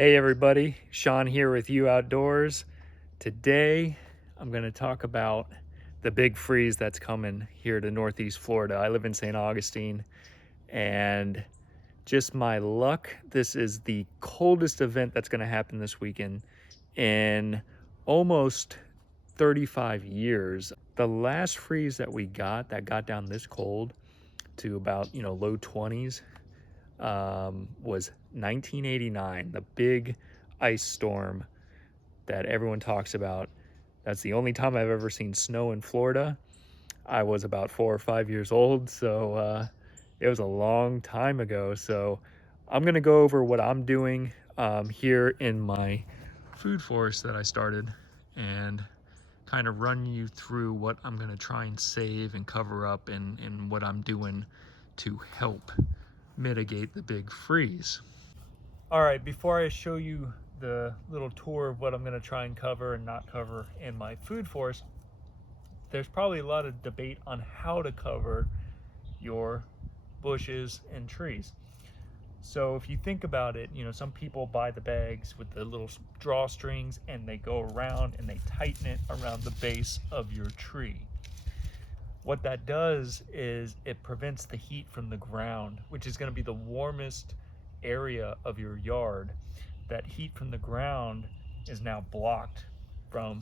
Hey everybody, Sean here with You Outdoors. Today I'm going to talk about the big freeze that's coming here to Northeast Florida. I live in St. Augustine, and just my luck, this is the coldest event that's going to happen this weekend in almost 35 years. The last freeze that we got that got down this cold to about, low 20s was 1989, the big ice storm that everyone talks about. That's the only time I've ever seen snow in Florida. I was about 4 or 5 years old, so it was a long time ago. So I'm gonna go over what I'm doing here in my food forest that I started and kind of run you through what I'm gonna try and save and cover up and what I'm doing to help mitigate the big freeze. All right, before I show you the little tour of what I'm going to try and cover and not cover in my food forest, there's probably a lot of debate on how to cover your bushes and trees. So if you think about it, some people buy the bags with the little drawstrings and they go around and they tighten it around the base of your tree. What that does is it prevents the heat from the ground, which is going to be the warmest area of your yard. That heat from the ground is now blocked from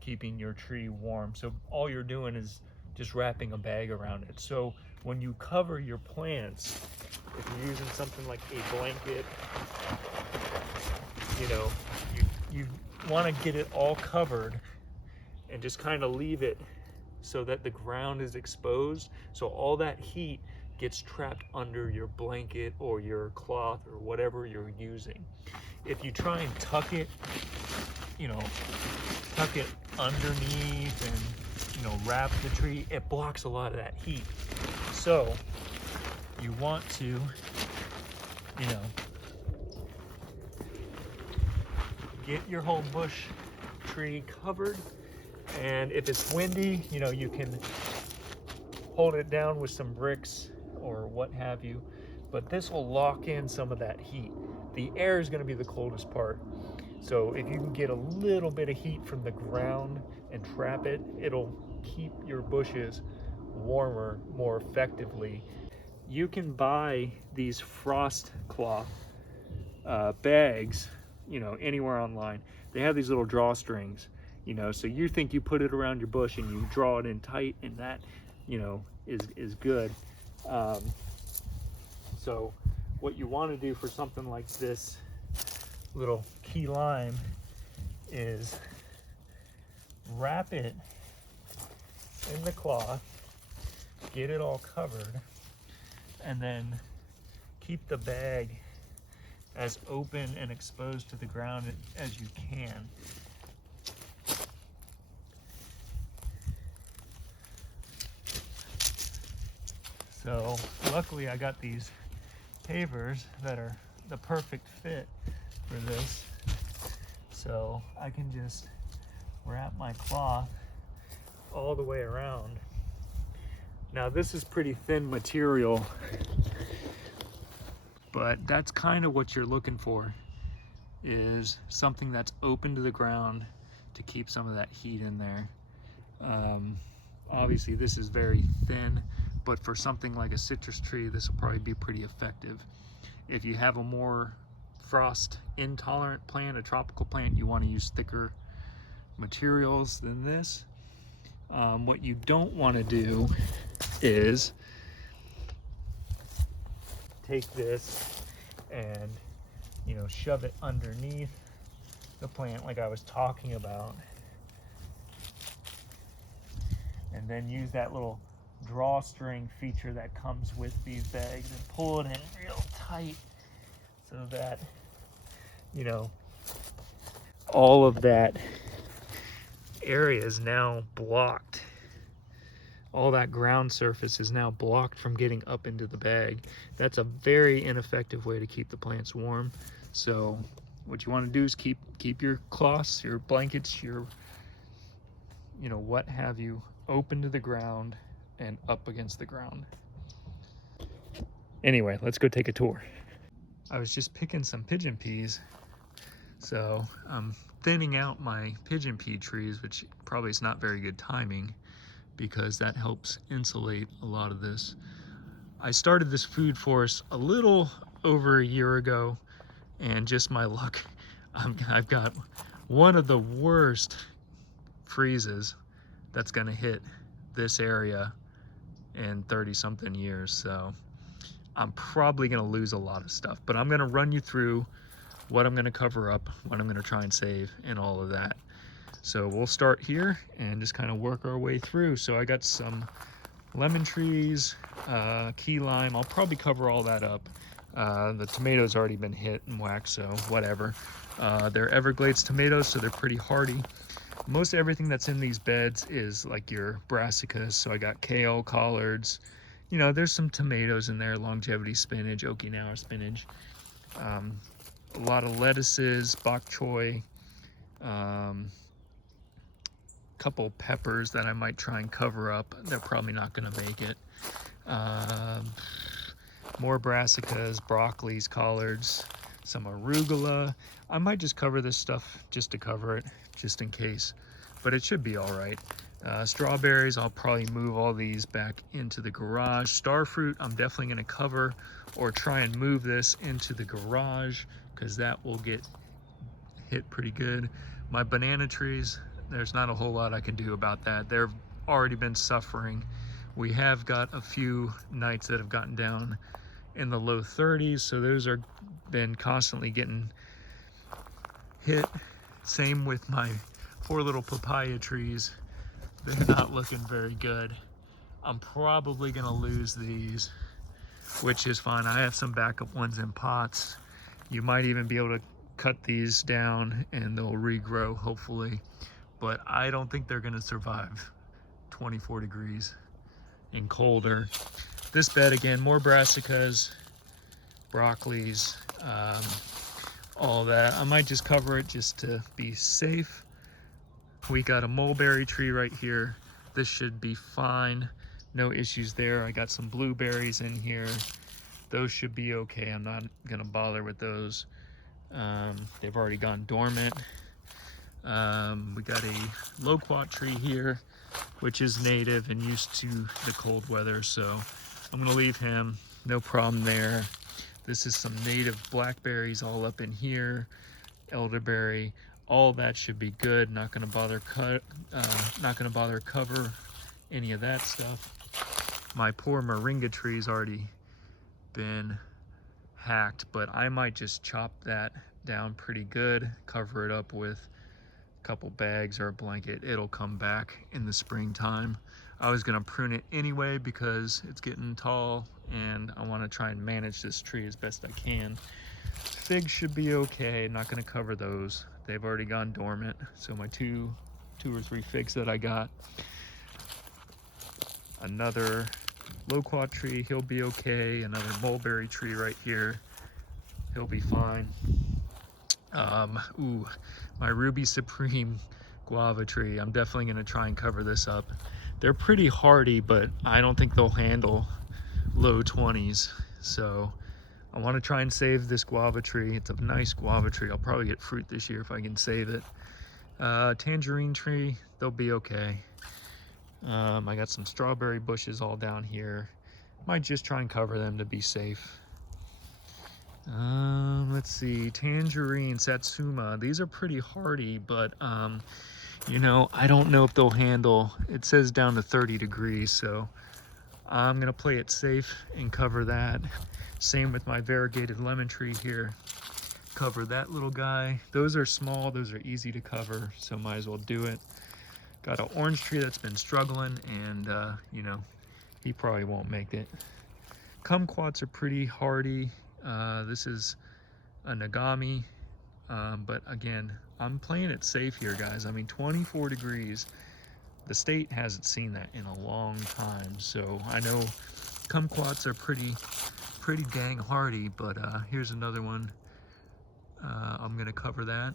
keeping your tree warm. So all you're doing is just wrapping a bag around it. So when you cover your plants, if you're using something like a blanket, you want to get it all covered and just kind of leave it so that the ground is exposed, so all that heat gets trapped under your blanket or your cloth or whatever you're using. If you try and tuck it underneath and wrap the tree, it blocks a lot of that heat. So you want to get your whole bush tree covered. And if it's windy, you can hold it down with some bricks or what have you, but this will lock in some of that heat. The air is going to be the coldest part. So if you can get a little bit of heat from the ground and trap it, it'll keep your bushes warmer more effectively. You can buy these frost cloth bags, anywhere online. They have these little drawstrings. So you think you put it around your bush and you draw it in tight, and that, is good. So what you want to do for something like this little key lime is wrap it in the cloth, get it all covered, and then keep the bag as open and exposed to the ground as you can. So luckily I got these pavers that are the perfect fit for this. So I can just wrap my cloth all the way around. Now this is pretty thin material, but that's kind of what you're looking for, is something that's open to the ground to keep some of that heat in there. Obviously this is very thin, but for something like a citrus tree, this will probably be pretty effective. If you have a more frost intolerant plant, a tropical plant, you want to use thicker materials than this. What you don't want to do is take this and shove it underneath the plant like I was talking about, and then use that little drawstring feature that comes with these bags and pull it in real tight so that all of that area is now blocked. All that ground surface is now blocked from getting up into the bag. That's a very ineffective way to keep the plants warm. So what you want to do is keep your cloths, your blankets, your what have you, open to the ground and up against the ground. Anyway, let's go take a tour. I was just picking some pigeon peas So I'm thinning out my pigeon pea trees, which probably is not very good timing because that helps insulate a lot of this. I started this food forest a little over a year ago, and just my luck, I've got one of the worst freezes that's gonna hit this area in 30 something years. So I'm probably gonna lose a lot of stuff, but I'm gonna run you through what I'm gonna cover up, what I'm gonna try and save, and all of that. So we'll start here and just kind of work our way through. So I got some lemon trees, key lime. I'll probably cover all that up. The tomatoes already been hit and whacked, so whatever. They're Everglades tomatoes, so they're pretty hardy. Most everything that's in these beds is like your brassicas. So I got kale, collards. You know, there's some tomatoes in there, longevity spinach, Okinawa spinach. A lot of lettuces, bok choy, couple peppers that I might try and cover up. They're probably not going to make it. More brassicas, broccolis, collards, some arugula. I might just cover this stuff just to cover it, just in case, but it should be all right. Strawberries, I'll probably move all these back into the garage. Starfruit, I'm definitely going to cover or try and move this into the garage because that will get hit pretty good. My banana trees, there's not a whole lot I can do about that. They've already been suffering. We have got a few nights that have gotten down in the low 30s, so those are been constantly getting hit. Same with my poor little papaya trees. They're not looking very good. I'm probably gonna lose these, which is fine. I have some backup ones in pots. You might even be able to cut these down and they'll regrow, hopefully. But I don't think they're gonna survive 24 degrees and colder. This bed, again, more brassicas, broccolis, all that. I might just cover it just to be safe. We got a mulberry tree right here. This should be fine. No issues there. I got some blueberries in here. Those should be okay. I'm not gonna bother with those. They've already gone dormant. We got a loquat tree here, which is native and used to the cold weather, so I'm gonna leave him, no problem there. This is some native blackberries all up in here, elderberry, all that should be good. Not gonna bother cover any of that stuff. My poor moringa tree's already been hacked, but I might just chop that down pretty good, cover it up with a couple bags or a blanket. It'll come back in the springtime. I was gonna prune it anyway because it's getting tall and I wanna try and manage this tree as best I can. Figs should be okay. Not gonna cover those. They've already gone dormant. So my two or three figs that I got. Another loquat tree, he'll be okay. Another mulberry tree right here, he'll be fine. Ooh, my Ruby Supreme guava tree, I'm definitely gonna try and cover this up. They're pretty hardy, but I don't think they'll handle low 20s. So I want to try and save this guava tree. It's a nice guava tree. I'll probably get fruit this year if I can save it. Tangerine tree, they'll be okay. I got some strawberry bushes all down here. Might just try and cover them to be safe. Let's see, tangerine, satsuma. These are pretty hardy, but you know, I don't know if they'll handle, it says down to 30 degrees, so I'm gonna play it safe and cover that. Same with my variegated lemon tree here. Cover that little guy. Those are small, those are easy to cover, so might as well do it. Got an orange tree that's been struggling and you know, he probably won't make it. Kumquats are pretty hardy. This is a Nagami, but again, I'm playing it safe here, guys. I mean, 24 degrees. The state hasn't seen that in a long time, so I know kumquats are pretty dang hardy, but here's another one. I'm gonna cover that.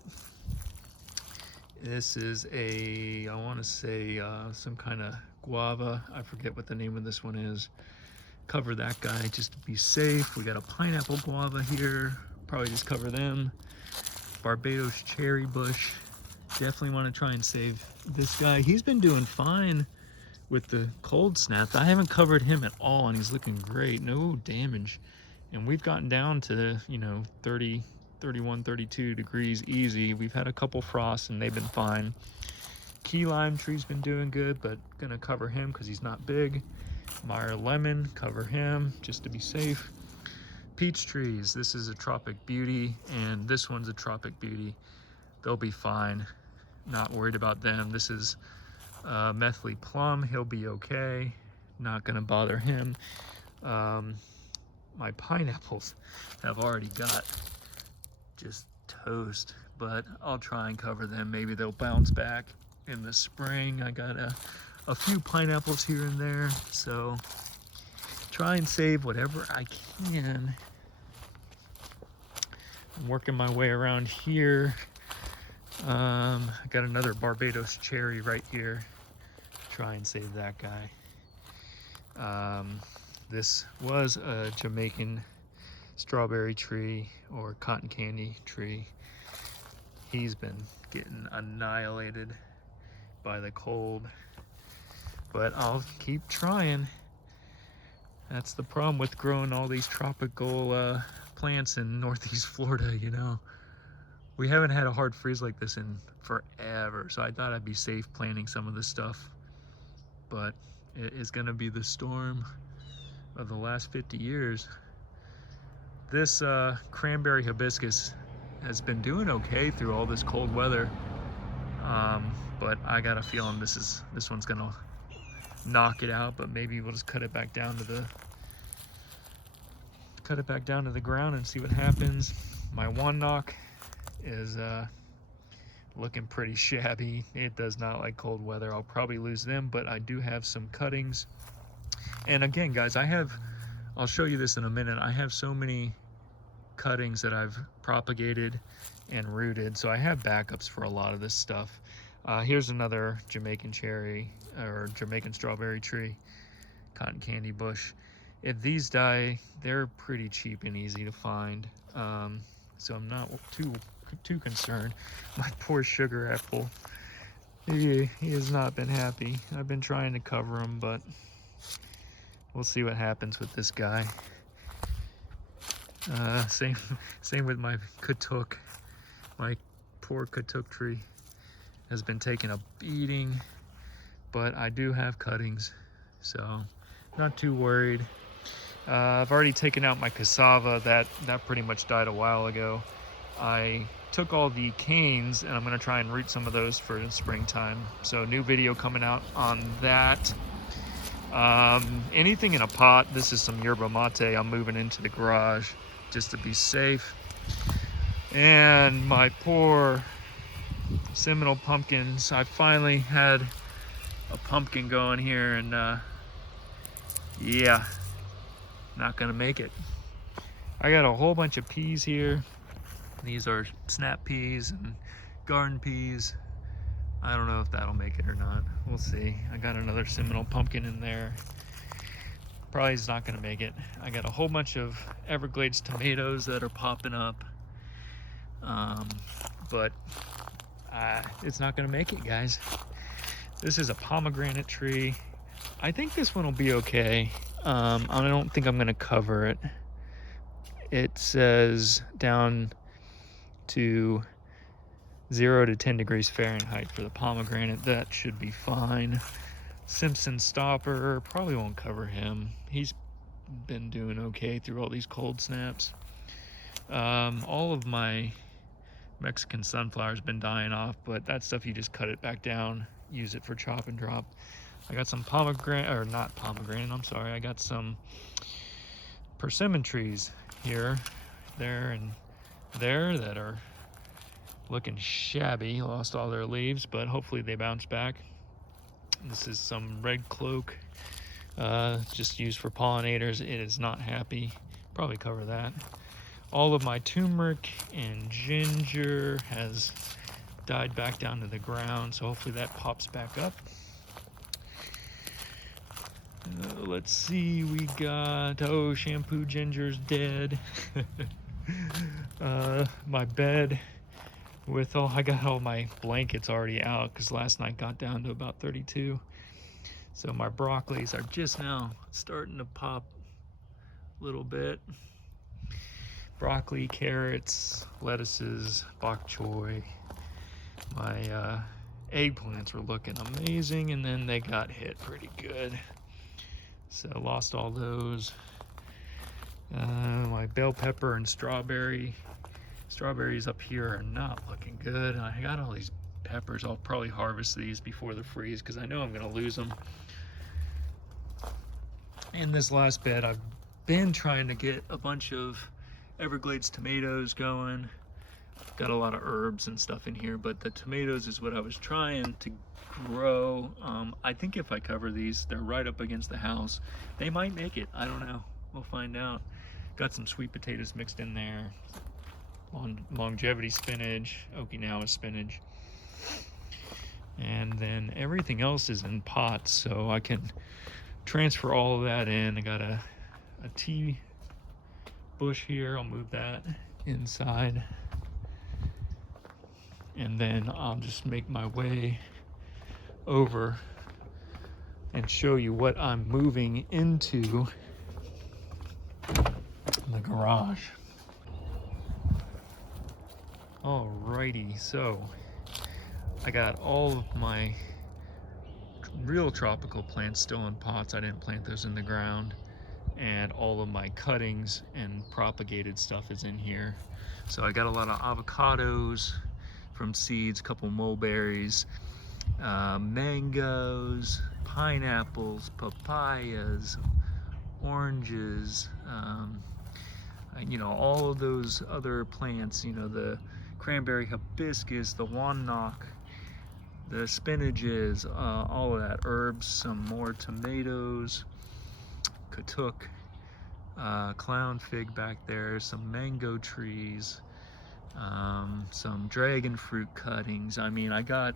This is a, I want to say some kind of guava. I forget what the name of this one is. Cover that guy just to be safe. We got a pineapple guava here. Probably just cover them. Barbados cherry bush. Definitely want to try and save this guy. He's been doing fine with the cold snap. I haven't covered him at all, and he's looking great. No damage. And we've gotten down to, you know, 30, 31, 32 degrees easy. We've had a couple frosts, and they've been fine. Key lime tree's been doing good, but gonna cover him because he's not big. Meyer lemon, cover him just to be safe. Peach trees, this is a tropic beauty, and this one's a tropic beauty. They'll be fine. Not worried about them. This is Methley plum, he'll be okay. Not gonna bother him. My pineapples have already got just toast, but I'll try and cover them. Maybe they'll bounce back in the spring. I got a few pineapples here and there, so try and save whatever I can. I'm working my way around here. I got another Barbados cherry right here. Try and save that guy. This was a Jamaican strawberry tree or cotton candy tree. He's been getting annihilated by the cold, but I'll keep trying. That's the problem with growing all these tropical plants in Northeast Florida, you know. We haven't had a hard freeze like this in forever, so I thought I'd be safe planting some of this stuff. But it is gonna be the storm of the last 50 years. This cranberry hibiscus has been doing okay through all this cold weather, but I got a feeling this one's gonna knock it out. But maybe we'll just cut it back down to the ground and see what happens. My one knock is looking pretty shabby. It does not like cold weather. I'll probably lose them, but I do have some cuttings. And again, guys, I'll show you this in a minute. I have so many cuttings that I've propagated and rooted, so I have backups for a lot of this stuff. Here's another Jamaican cherry or Jamaican strawberry tree, cotton candy bush. If these die, they're pretty cheap and easy to find, so I'm not too concerned. My poor sugar apple, he has not been happy. I've been trying to cover him, but we'll see what happens with this guy. Same with my katuk. My poor katuk tree has been taking a beating, but I do have cuttings, so not too worried. I've already taken out my cassava. That pretty much died a while ago. I took all the canes, and I'm gonna try and root some of those for the springtime. So new video coming out on that. Anything in a pot. This is some yerba mate I'm moving into the garage just to be safe. And my poor Seminole pumpkins. I finally had a pumpkin going here, and yeah, not gonna make it. I got a whole bunch of peas here. These are snap peas and garden peas. I don't know if that'll make it or not. We'll see. I got another Seminole pumpkin in there. Probably is not gonna make it. I got a whole bunch of Everglades tomatoes that are popping up. But it's not gonna make it, guys. This is a pomegranate tree. I think this one will be okay. I don't think I'm gonna cover it. It says down to 0 to 10 degrees Fahrenheit for the pomegranate. That should be fine. Simpson stopper, probably won't cover him. He's been doing okay through all these cold snaps. All of my Mexican sunflower's been dying off, but that stuff you just cut it back down, use it for chop and drop. I got some pomegranate, or not pomegranate, I'm sorry. I got some persimmon trees here, there, and there that are looking shabby, lost all their leaves, but hopefully they bounce back. This is some red cloak, just used for pollinators. It is not happy. Probably cover that. All of my turmeric and ginger has died back down to the ground, so hopefully that pops back up. Let's see, we got, shampoo ginger's dead. My bed I got all my blankets already out because last night got down to about 32. So my broccolis are just now starting to pop a little bit. Broccoli, carrots, lettuces, bok choy. My eggplants were looking amazing, and then they got hit pretty good. So lost all those. My bell pepper and strawberries up here are not looking good. I got all these peppers. I'll probably harvest these before the freeze because I know I'm gonna lose them. In this last bed, I've been trying to get a bunch of Everglades tomatoes going. Got a lot of herbs and stuff in here, but the tomatoes is what I was trying to grow. I think if I cover these, they're right up against the house. They might make it. I don't know. We'll find out. Got some sweet potatoes mixed in there. Longevity spinach, Okinawa spinach. And then everything else is in pots, so I can transfer all of that in. I got a tea bush here. I'll move that inside. And then I'll just make my way over and show you what I'm moving into the garage. Alrighty, so I got all of my real tropical plants still in pots. I didn't plant those in the ground. And all of my cuttings and propagated stuff is in here. So I got a lot of avocados from seeds, a couple mulberries, mangoes, pineapples, papayas, oranges, you know, all of those other plants, you know, the cranberry hibiscus, the wannock, the spinaches, all of that, herbs, some more tomatoes, katuk, clown fig back there, some mango trees, some dragon fruit cuttings. I mean, I got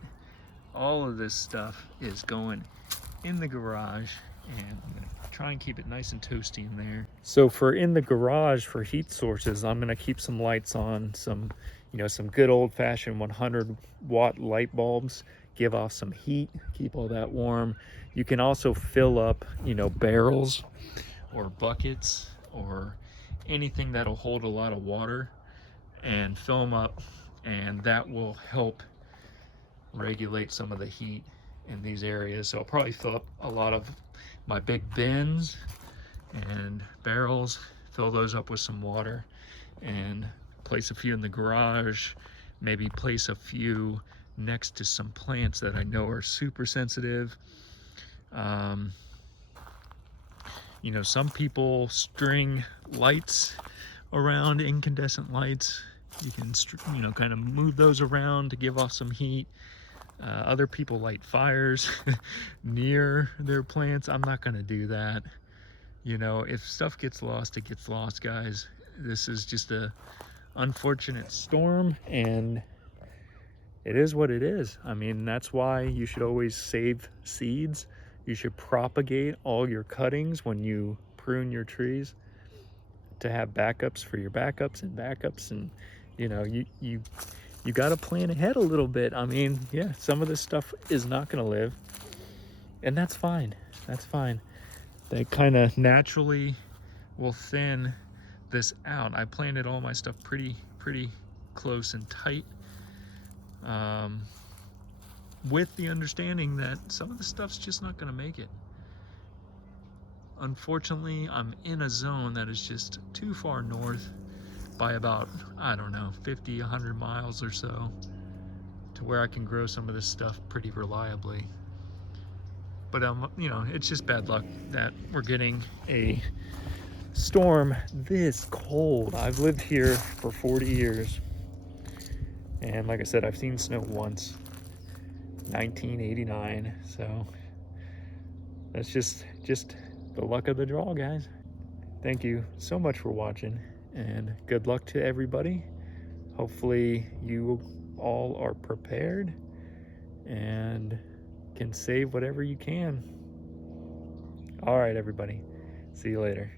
all of this stuff is going in the garage, and I'm gonna try and keep it nice and toasty in there. So for in the garage for heat sources, I'm gonna keep some lights on, some, you know, some good old-fashioned 100-watt light bulbs, give off some heat, keep all that warm. You can also fill up, you know, barrels or buckets or anything that'll hold a lot of water and fill them up, and that will help regulate some of the heat in these areas. So I'll probably fill up a lot of my big bins and barrels, fill those up with some water, and place a few in the garage, maybe place a few next to some plants that I know are super sensitive. You know, some people string lights around, incandescent lights. You can, you know, kind of move those around to give off some heat. Other people light fires near their plants. I'm not gonna do that. You know, if stuff gets lost, it gets lost, guys. This is just a unfortunate storm, and it is what it is. I mean, that's why you should always save seeds. You should propagate all your cuttings when you prune your trees to have backups for your backups and backups. And, you know, you got to plan ahead a little bit. I mean, yeah, some of this stuff is not going to live, and that's fine. That's fine. They kind of naturally will thin this out. I planted all my stuff pretty close and tight, with the understanding that some of the stuff's just not going to make it. Unfortunately, I'm in a zone that is just too far north by about, I don't know, 50, 100 miles or so to where I can grow some of this stuff pretty reliably. But you know, it's just bad luck that we're getting a storm this cold. I've lived here for 40 years, and like I said, I've seen snow once, 1989. So that's just the luck of the draw, guys. Thank you so much for watching, and good luck to everybody. Hopefully you all are prepared and can save whatever you can. All right, everybody. See you later.